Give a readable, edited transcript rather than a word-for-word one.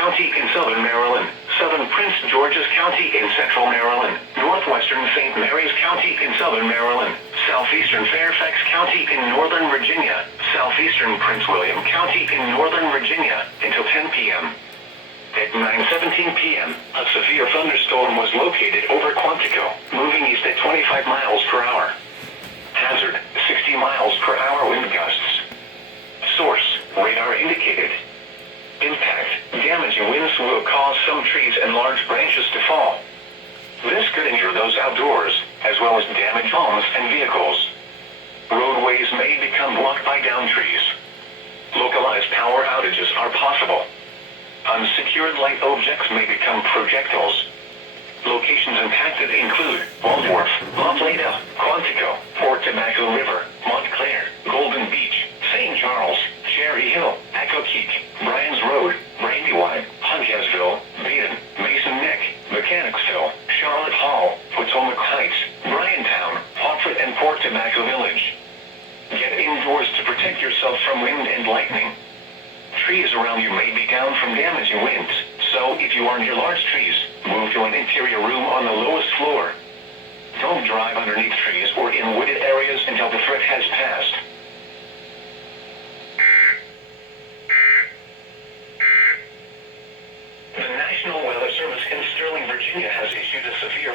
County in southern Maryland, southern Prince George's County in central Maryland, northwestern St. Mary's County in southern Maryland, southeastern Fairfax County in northern Virginia, southeastern Prince William County in northern Virginia, until 10 p.m. At 9:17 p.m., a severe thunderstorm was located over Quantico, moving east at 25 miles per hour. Hazard, 60 miles per hour wind gusts. Source, radar indicated. Impact, damaging winds will cause some trees and large branches to fall. This could injure those outdoors, as well as damage homes and vehicles. Roadways may become blocked by downed trees. Localized power outages are possible. Unsecured light objects may become projectiles. Locations impacted include Waldorf, Montleda, Quantico, Port Tobacco River, Montclair, Golden Beach, St. Charles, Cherry Hill, Accokeek, Bryan's Road, Brandywine, Huncasville, Baden, Mason Neck, Mechanicsville, Charlotte Hall, Potomac Heights, Bryantown, Hartford, and Port Tobacco Village. Get indoors to protect yourself from wind and lightning. Trees around you may be down from damaging winds, so if you are near large trees, move to an interior room on the lowest floor. Don't drive underneath trees or in wooded areas until the threat has passed. The National Weather Service in Sterling, Virginia has issued a severe